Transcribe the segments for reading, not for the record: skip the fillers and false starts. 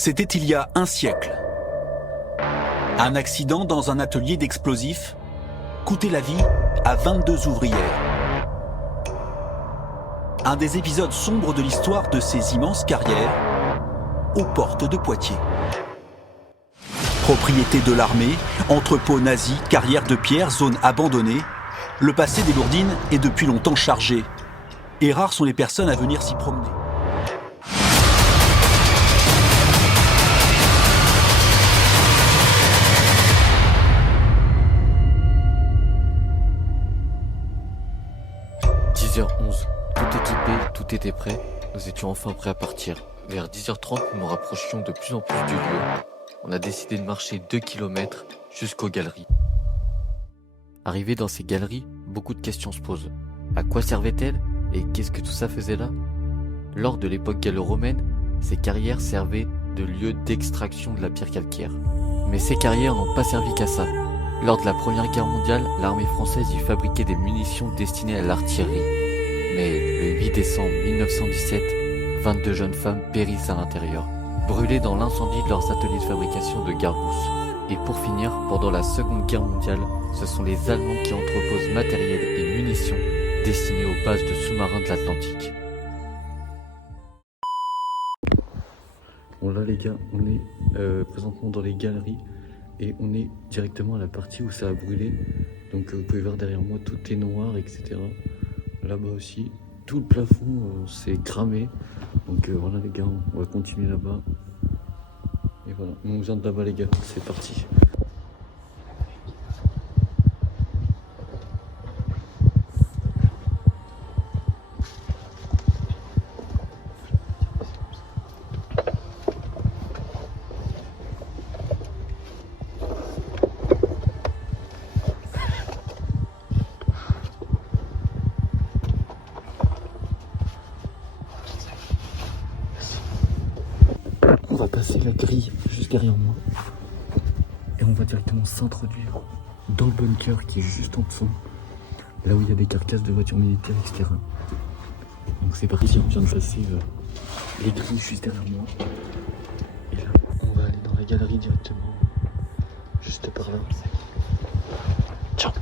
C'était il y a un siècle. Un accident dans un atelier d'explosifs coûtait la vie à 22 ouvrières. Un des épisodes sombres de l'histoire de ces immenses carrières aux portes de Poitiers. Propriété de l'armée, entrepôt nazi, carrière de pierre, zone abandonnée, le passé des Lourdines est depuis longtemps chargé. Et rares sont les personnes à venir s'y promener. Tout équipé, tout était prêt, nous étions enfin prêts à partir. Vers 10h30, nous nous rapprochions de plus en plus du lieu. On a décidé de marcher 2 km jusqu'aux galeries. Arrivé dans ces galeries, beaucoup de questions se posent. À quoi servaient-elles et qu'est-ce que tout ça faisait là? Lors de l'époque gallo-romaine, ces carrières servaient de lieu d'extraction de la pierre calcaire. Mais ces carrières n'ont pas servi qu'à ça. Lors de la Première Guerre mondiale, l'armée française y fabriquait des munitions destinées à l'artillerie. Mais le 8 décembre 1917, 22 jeunes femmes périssent à l'intérieur, brûlées dans l'incendie de leurs ateliers de fabrication de gargousses. Et pour finir, pendant la Seconde Guerre mondiale, ce sont les Allemands qui entreposent matériel et munitions destinés aux bases de sous-marins de l'Atlantique. Bon là les gars, on est présentement dans les galeries et on est directement à la partie où ça a brûlé. Donc vous pouvez voir derrière moi, tout est noir, etc. Là-bas aussi, tout le plafond s'est cramé. Donc voilà les gars, on va continuer là-bas. Et voilà, on vient de là-bas les gars, c'est parti. On va passer la grille juste derrière moi et on va directement s'introduire dans le bunker qui est juste en dessous, là où il y a des carcasses de voitures militaires, etc. Donc c'est parti, on vient de passer les grilles juste derrière moi. Et là, on va aller dans la galerie directement, juste par là. Tiens.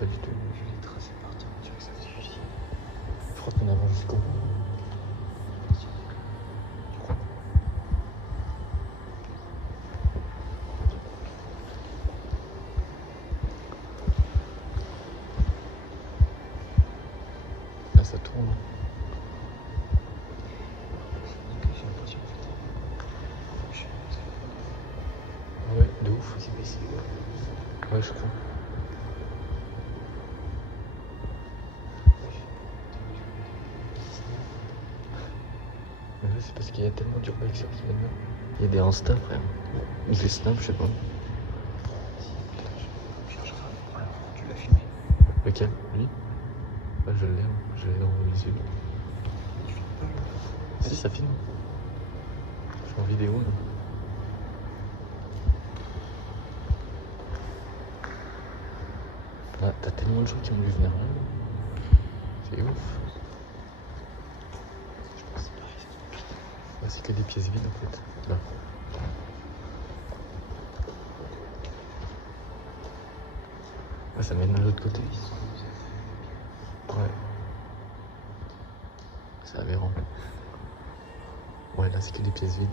Pas du tout, je l'ai tracé par terre, tu vois que ça suffit. Je crois qu'on avance jusqu'au bout. ça tourne. J'ai l'impression en fait. Ouais, de ouf. C'est baissé. Ouais, je crois. Mais ouais, c'est parce qu'il y a tellement d'urbex qui viennent là. Il y a des Insta, frère. Ou des Snap, je sais pas. Voilà, tu l'as filmé. Lequel? Lui? Ouais, je l'ai, dans les yeux. Tu filmes pas là. Si, ça filme. Je suis en vidéo, là. Ah, t'as tellement de gens qui ont voulu venir là. C'est ouf. Je pense que c'est pareil, ça se vide. Ouais, c'est que des pièces vides, en fait. Là. Ouais, ça mène de l'autre côté. Ouais. C'est aberrant. Ouais, là, c'est que des pièces vides.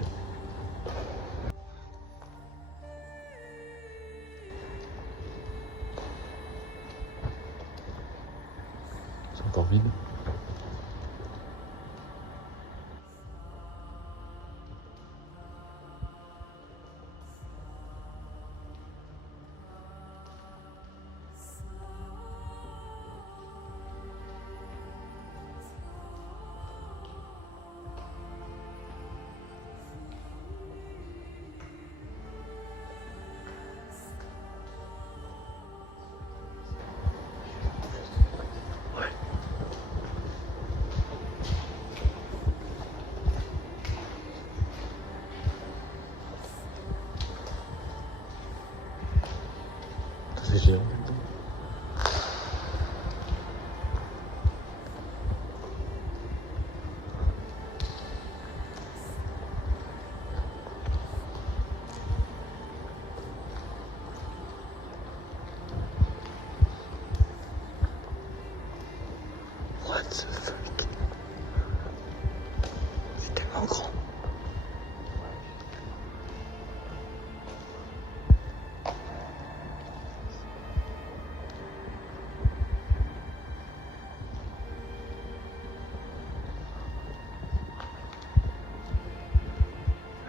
C'est encore vide. C'est géant. What the fuck? C'est tellement grand.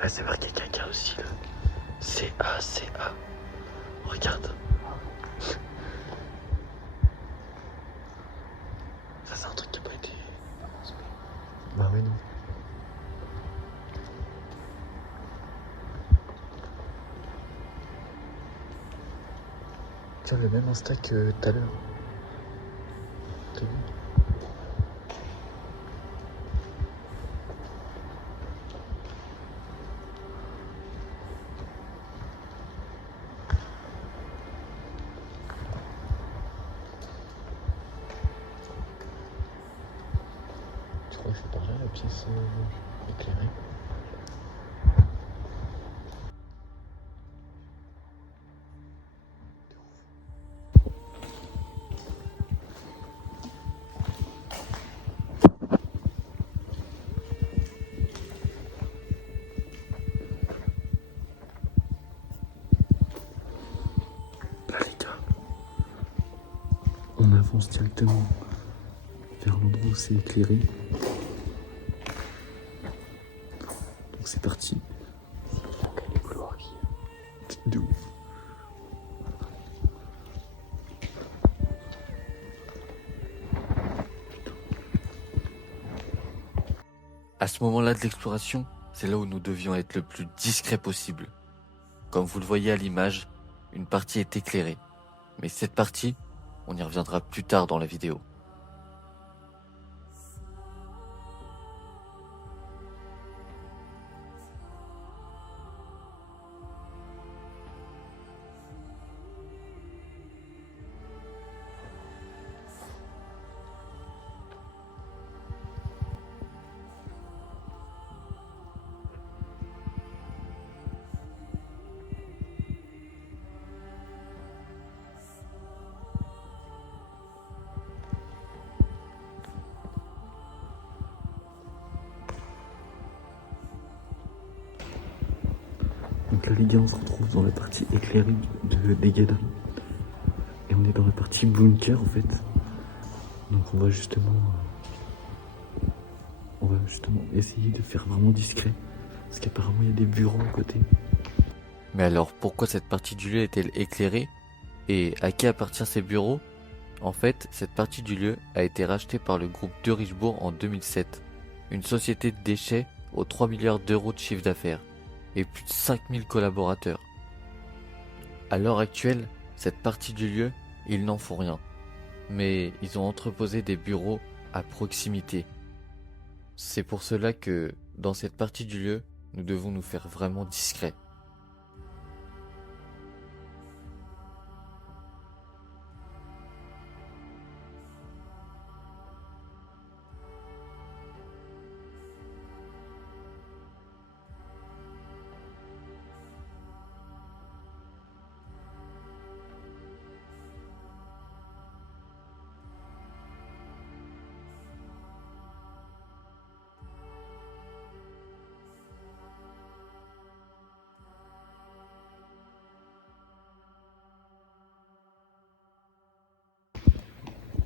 Là, c'est marqué caca aussi, là. C-A-C-A. Regarde. Ça, c'est un truc qui a pas été. Bah, ouais, non. Tu as le même Insta que tout à l'heure. T'as vu? Tu crois que c'est par là la pièce éclairée? Là, les gars, on avance directement vers l'endroit où c'est éclairé. Donc c'est parti. Les couloirs de ouf. À ce moment-là de l'exploration, c'est là où nous devions être le plus discret possible. Comme vous le voyez à l'image, une partie est éclairée. Mais cette partie, on y reviendra plus tard dans la vidéo. Donc là les gars, on se retrouve dans la partie éclairée des galeries. Et on est dans la partie bunker en fait. Donc on va justement On va justement essayer de faire vraiment discret. Parce qu'apparemment il y a des bureaux à côté. Mais alors, pourquoi cette partie du lieu est-elle éclairée? Et à qui appartient ces bureaux? En fait, cette partie du lieu a été rachetée par le groupe de Richebourg en 2007. Une société de déchets aux 3 milliards d'euros de chiffre d'affaires et plus de 5000 collaborateurs. À l'heure actuelle, cette partie du lieu, ils n'en font rien. Mais ils ont entreposé des bureaux à proximité. C'est pour cela que, dans cette partie du lieu, nous devons nous faire vraiment discrets.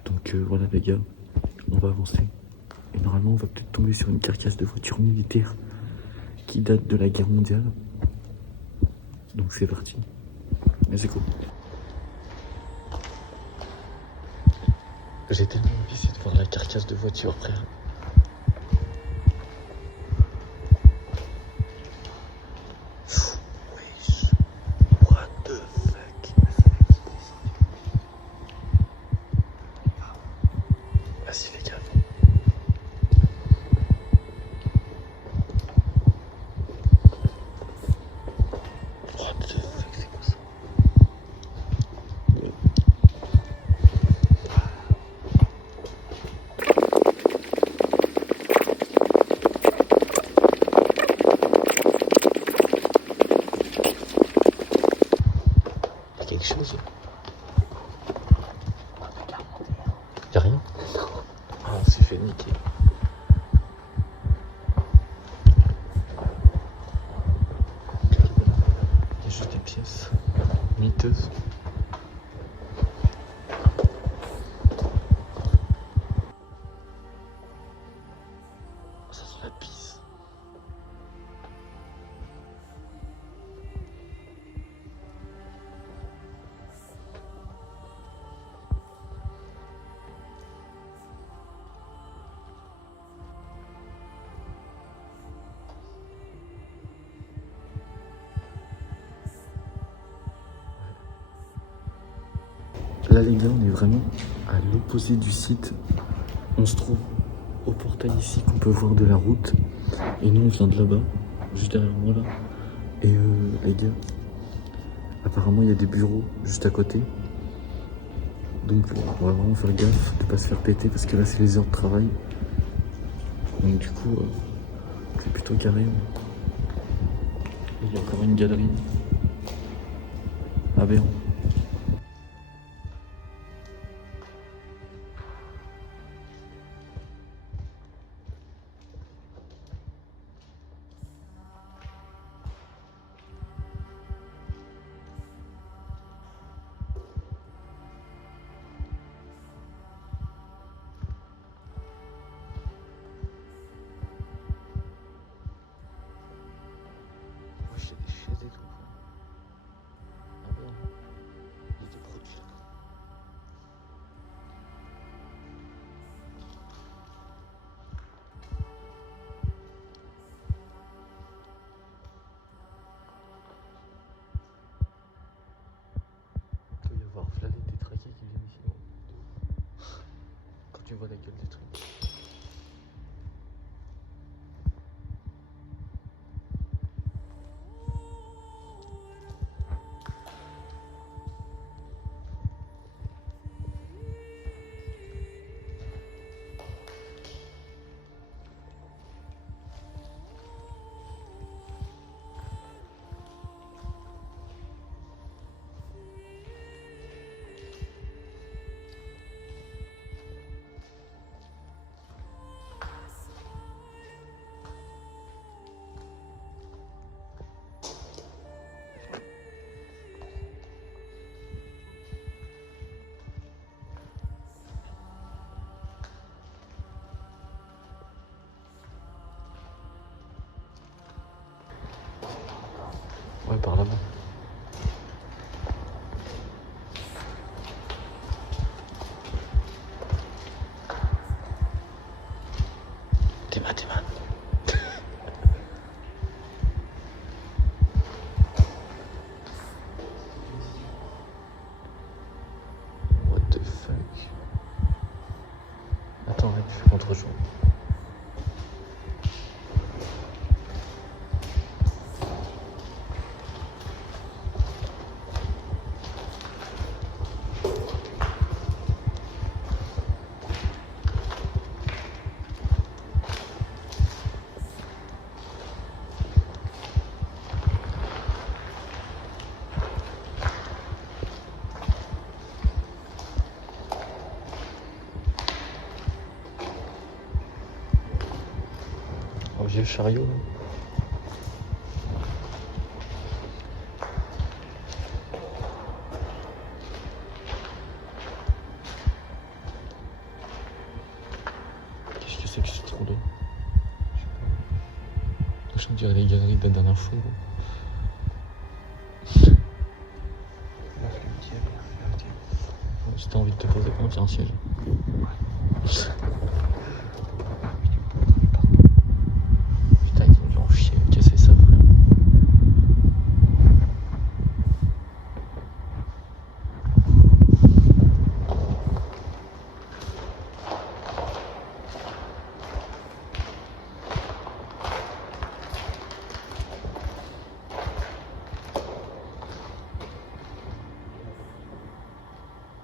Donc voilà les gars, on va avancer. Et normalement on va peut-être tomber sur une carcasse de voiture militaire qui date de la guerre mondiale. Donc c'est parti. Mais c'est cool. J'ai tellement envie de voir la carcasse de voiture, frère. Wesh. What the fuck? Vas-y, fais gaffe. What the fuck, c'est quoi ça? Y'a quelque chose? Y'a rien? Ah, on s'est fait niquer. Y'a juste des pièces miteuses. Ça sent la pisse. Là les gars, on est vraiment à l'opposé du site. On se trouve au portail ici qu'on peut voir de la route. Et nous on vient de là-bas, juste derrière moi là. Et les gars, apparemment il y a des bureaux juste à côté. Donc on va vraiment faire gaffe de pas se faire péter parce que là c'est les heures de travail. Donc du coup c'est plutôt carré. Et il y a encore une galerie. Aberrant. Wesh, y'a des chaises et tout. Ah bon, il y a des produits là. Il doit y avoir là des détraqués qui viennent ici. Quand tu vois la gueule des trucs. par là-bas. Théma. What the fuck? Attends, mec, je fais contre-jour. Un vieux chariot, là. Qu'est-ce que c'est que ce trou là? Je dirais les galeries de la dernière fois. Gros. Là, je le dis, regarde. Si t'as envie de te poser, on tient un siège. Putain, ils ont dû en chier, casser ça, frère.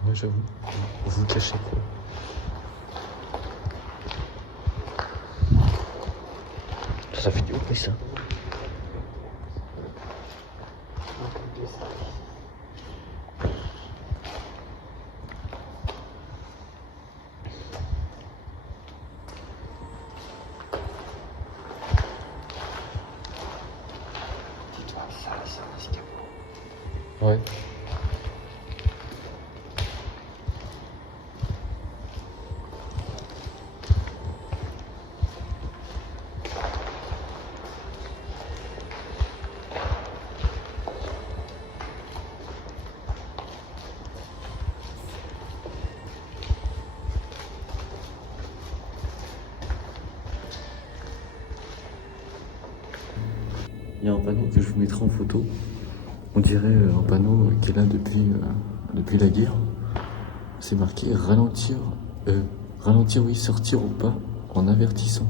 Ouais, j'avoue, vous cachez quoi? Ça fait du bruit, ça. Dis-toi, ça, c'est un escabeau. Ouais. Il y a un panneau que je vous mettrai en photo. On dirait un panneau qui est là depuis la guerre. C'est marqué ralentir, oui, sortir ou pas en avertissant.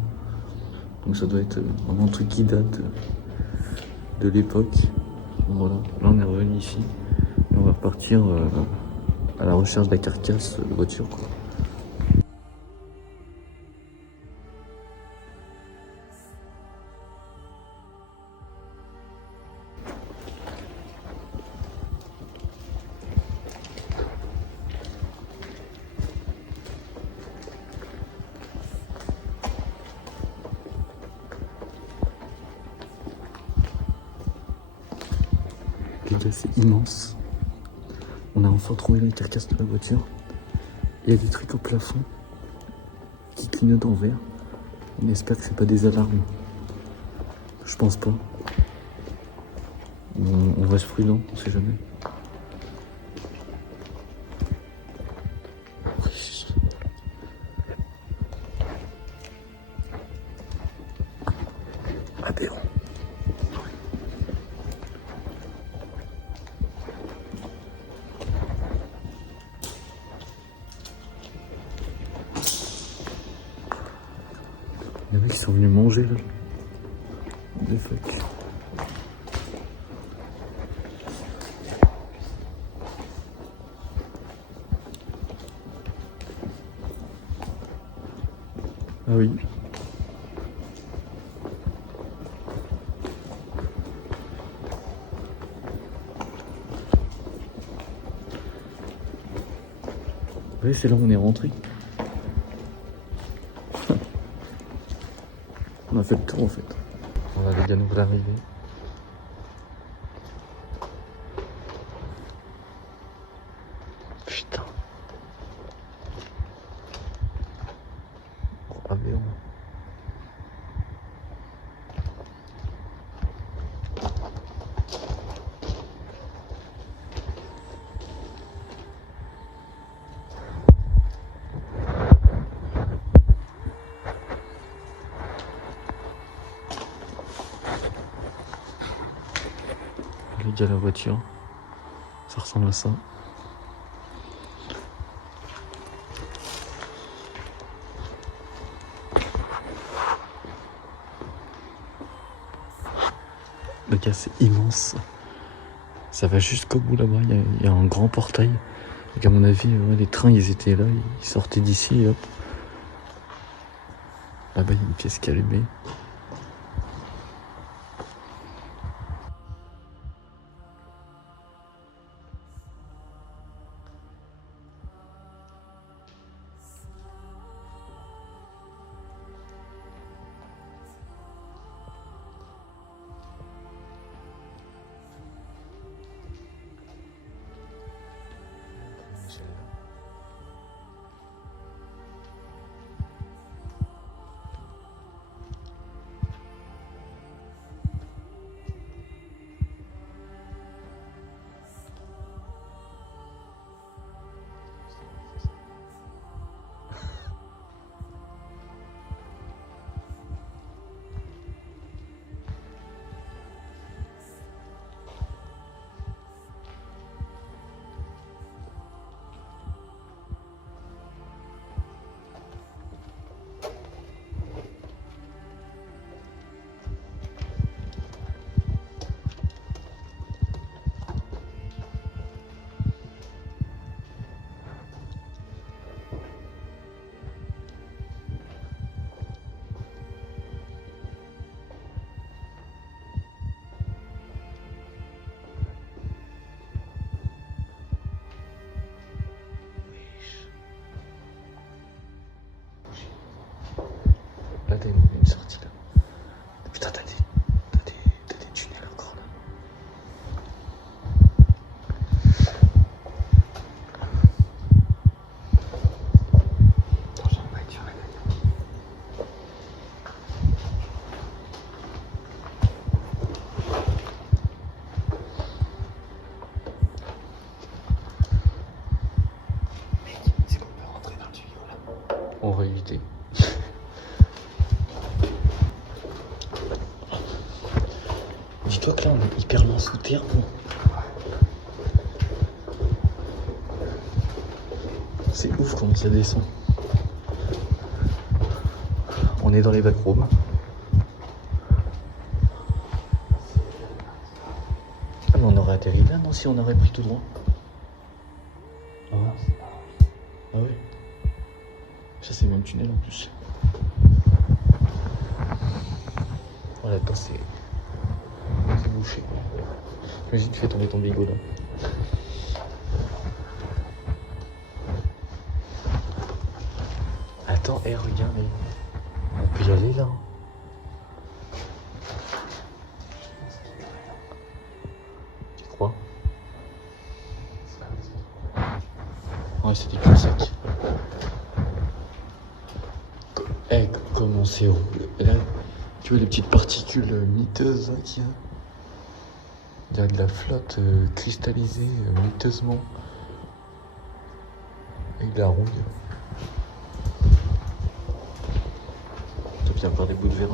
Donc ça doit être vraiment un truc qui date de l'époque. Voilà, là on est revenu ici. Et on va repartir à la recherche de la carcasse de voiture, quoi. Les gars, c'est immense. On a enfin trouvé la carcasse de la voiture. Il y a des trucs au plafond qui clignotent en vert. On espère que c'est pas des alarmes. Je pense pas. On reste prudent, on sait jamais. Aberrant. Il y en a qui sont venus manger là. Des fuck. Ah oui. Oui, c'est là où on est rentré. On a fait le tour en fait. On va déjà nous l'arrivée. Putain. Oh, avion. dit à la voiture. Ça ressemble à ça. Le gars, c'est immense. Ça va jusqu'au bout là-bas. Il y a un grand portail. Donc à mon avis, les trains, ils étaient là. Ils sortaient d'ici. Hop. Là-bas, il y a une pièce qui est allumée. Là, t'as une sortie là. Putain, t'as des tunnels encore là. Attention, on va être sur la galerie. Mec, est-ce qu'on peut rentrer dans le tuyau là? On va éviter. Dis-toi que là, on est hyper loin sous terre. C'est ouf comment ça descend. On est dans les backrooms. Ah, mais on aurait atterri là, non? Si on aurait pris tout droit. Ah ouais? Ah ouais? Ça, c'est le même tunnel en plus. Voilà, attends, c'est bouché. Imagine, tu fais tomber ton bigot là. Attends, regarde, on peut y aller là. Tu crois? Ouais, c'était que le sac. Comment c'est haut. Là, tu vois les petites particules miteuses là, qu'il y a. Il y a de la flotte cristallisée miteusement. Avec de la rouille. Ça vient par des bouts de verre.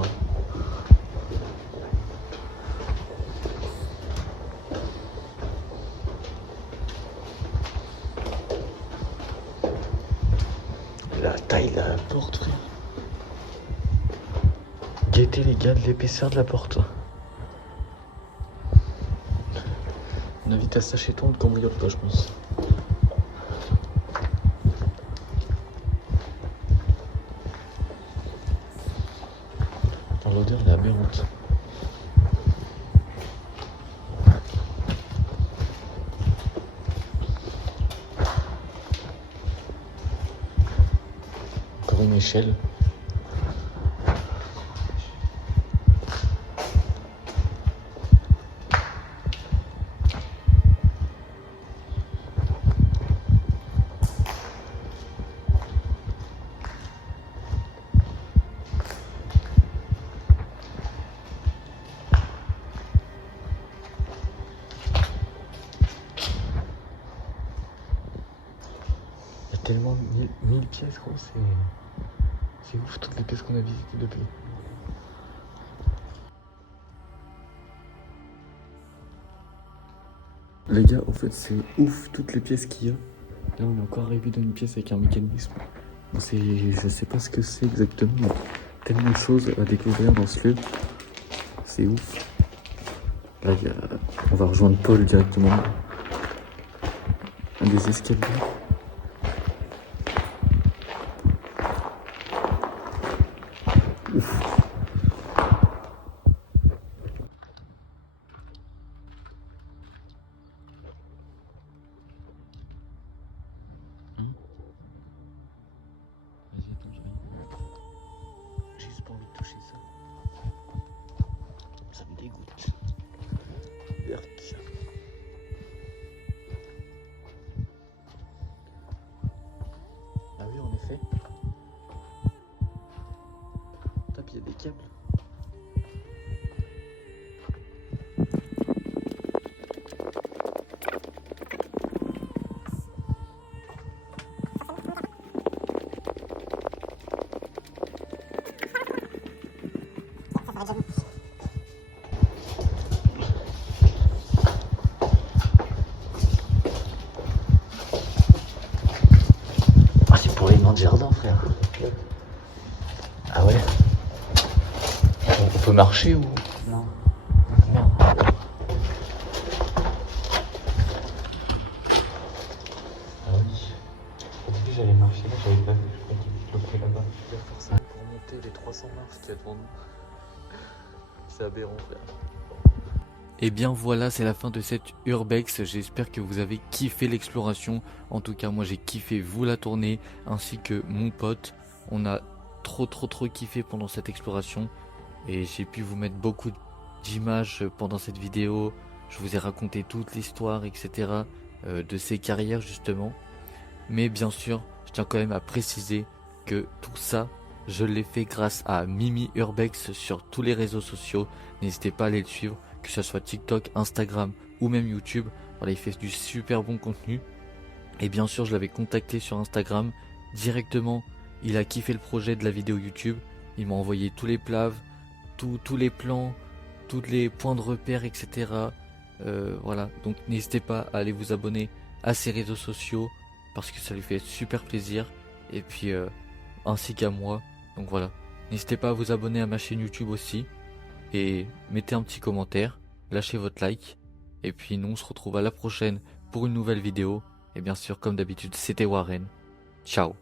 La taille de la porte, frère. Guettez les gars de l'épaisseur de la porte. On invite à ça chez toi, on ne cambriole pas, je pense. L'odeur elle est aberrante. Encore une échelle. Tellement 1000 pièces, gros, c'est ouf toutes les pièces qu'on a visitées depuis. Les gars, en fait, c'est ouf toutes les pièces qu'il y a. Là, on est encore arrivé dans une pièce avec un mécanisme. Je sais pas ce que c'est exactement, mais tellement de choses à découvrir dans ce lieu. C'est ouf. Là, on va rejoindre Paul directement. Un des escaliers. Ouf. Vas-y, attends, j'ai juste pas envie de toucher ça. Ça me dégoûte. Berk. Ah oui, en effet. Tape, il y a des câbles. Ah, c'est pour les mains de jardin, frère. Ah ouais. On peut marcher ou... Non. Merde. Ah oui. Au début j'allais marcher là, j'avais pas vu, je croyais qu'il bloquait là-bas. Il y a forcément pour monter les 300 marches qu'il y a devant nous. C'est aberrant, frère. Et bien voilà, c'est la fin de cette urbex. J'espère que vous avez kiffé l'exploration. En tout cas, moi j'ai kiffé vous la tourner, ainsi que mon pote. On a trop kiffé pendant cette exploration. Et j'ai pu vous mettre beaucoup d'images pendant cette vidéo. Je vous ai raconté toute l'histoire, etc. De ces carrières justement. Mais bien sûr, je tiens quand même à préciser que tout ça, je l'ai fait grâce à Mimi Urbex sur tous les réseaux sociaux. N'hésitez pas à aller le suivre, que ce soit TikTok, Instagram ou même YouTube. Voilà, il fait du super bon contenu. Et bien sûr, je l'avais contacté sur Instagram directement. Il a kiffé le projet de la vidéo YouTube. Il m'a envoyé tous les plaves, tous les plans, tous les points de repère, etc. Voilà, donc n'hésitez pas à aller vous abonner à ses réseaux sociaux parce que ça lui fait super plaisir. Et puis ainsi qu'à moi. Donc voilà, n'hésitez pas à vous abonner à ma chaîne YouTube aussi. Et mettez un petit commentaire, lâchez votre like. Et puis nous on se retrouve à la prochaine pour une nouvelle vidéo. Et bien sûr comme d'habitude c'était Warren. Ciao.